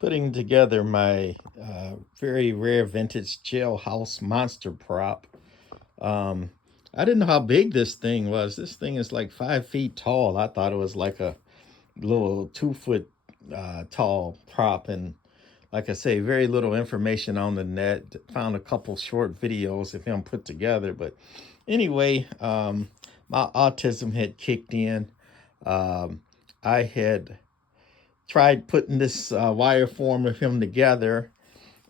putting together my very rare vintage Jailhouse monster prop. Um, I didn't know how big this thing was. This thing is like 5 feet tall. I thought it was like a little 2 foot tall prop. And like I say, very little information on the net. Found a couple short videos of him put together. But anyway, my autism had kicked in. Um, I had tried putting this wire form of him together,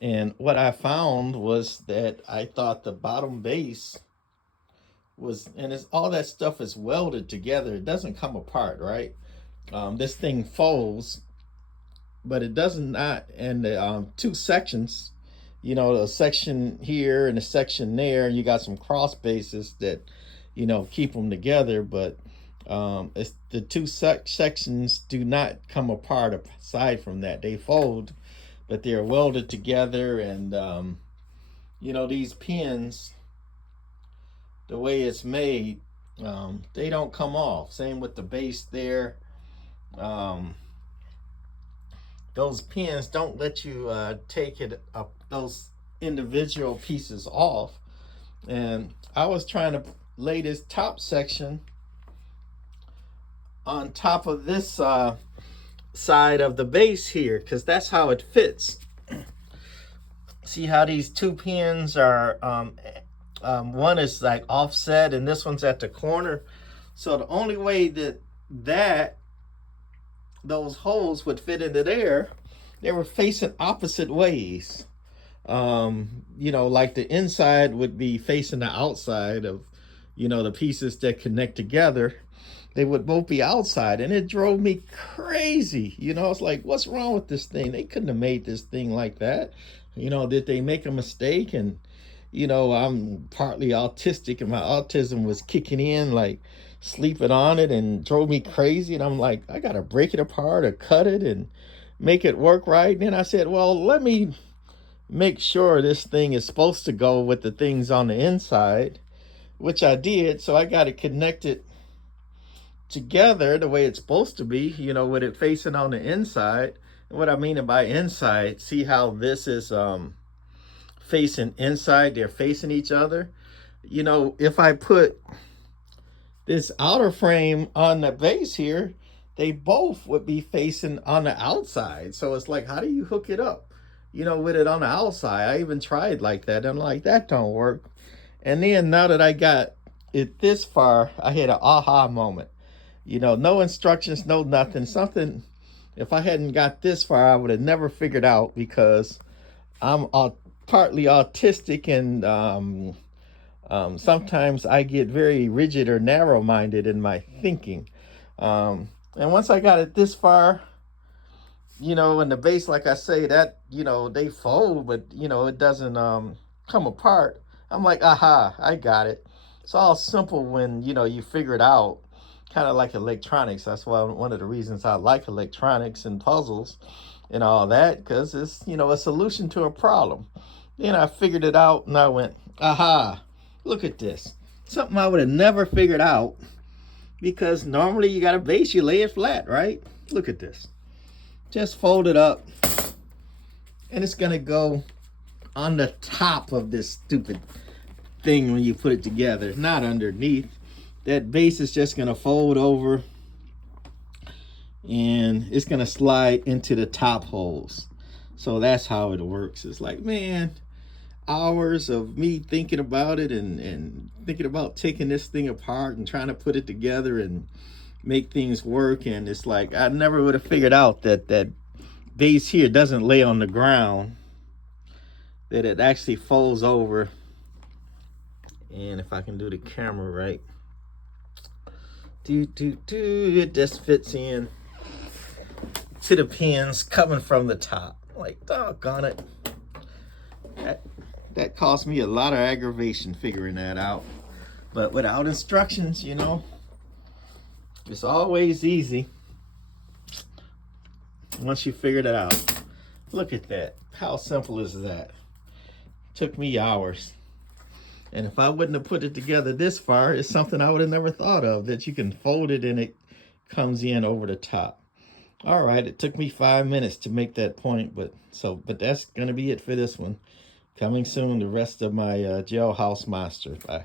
and what I found was that I thought the bottom base was, and it's all that stuff is welded together. It doesn't come apart, right? This thing folds, but it does not. And the two sections, a section here and a section there, and you got some cross bases that, keep them together. But it's the two sections do not come apart. Aside from that, they fold, but they're welded together. And these pins, the way it's made, they don't come off. Same with the base there. Um, those pins don't let you take it up, those individual pieces off. And I was trying to lay this top section on top of this side of the base here, because that's how it fits. See how these two pins are, one is like offset and this one's at the corner. So the only way that those holes would fit into there, they were facing opposite ways. Like the inside would be facing the outside of, the pieces that connect together. They would both be outside, and it drove me crazy. It's like, what's wrong with this thing? They couldn't have made this thing like that. Did they make a mistake? And I'm partly autistic, and my autism was kicking in, like sleeping on it, and drove me crazy. And I'm like, I gotta break it apart or cut it and make it work right. And then I said, well, let me make sure this thing is supposed to go with the things on the inside, which I did. So I got it connected together the way it's supposed to be, with it facing on the inside. And what I mean by inside, see how this is facing inside, they're facing each other. If I put this outer frame on the base here, they both would be facing on the outside. So it's like, how do you hook it up, with it on the outside? I even tried like that. I'm like, that don't work. And then now that I got it this far, I had an aha moment. No instructions, no nothing. Something, if I hadn't got this far, I would have never figured out, because I'm partly autistic, and sometimes I get very rigid or narrow-minded in my thinking. And once I got it this far, in the base, like I say, that, they fold, but, it doesn't come apart. I'm like, aha, I got it. It's all simple when, you figure it out. Kind of like electronics. That's why one of the reasons I like electronics and puzzles and all that, because it's, a solution to a problem. Then I figured it out, and I went, aha, look at this. Something I would have never figured out, because normally you got a base, you lay it flat, right? Look at this. Just fold it up, and it's going to go on the top of this stupid thing when you put it together, not underneath. That base is just going to fold over, and it's going to slide into the top holes. So that's how it works. It's like, man, hours of me thinking about it, and thinking about taking this thing apart and trying to put it together and make things work. And it's like, I never would have figured out that base here doesn't lay on the ground, that it actually folds over. And if I can do the camera right, it just fits in to the pins coming from the top. Like, doggone it. That cost me a lot of aggravation figuring that out. But without instructions, it's always easy once you figured it out. Look at that. How simple is that? Took me hours. And if I wouldn't have put it together this far, it's something I would have never thought of, that you can fold it and it comes in over the top. All right, it took me 5 minutes to make that point, but that's gonna be it for this one. Coming soon, the rest of my Jailhouse monster. Bye.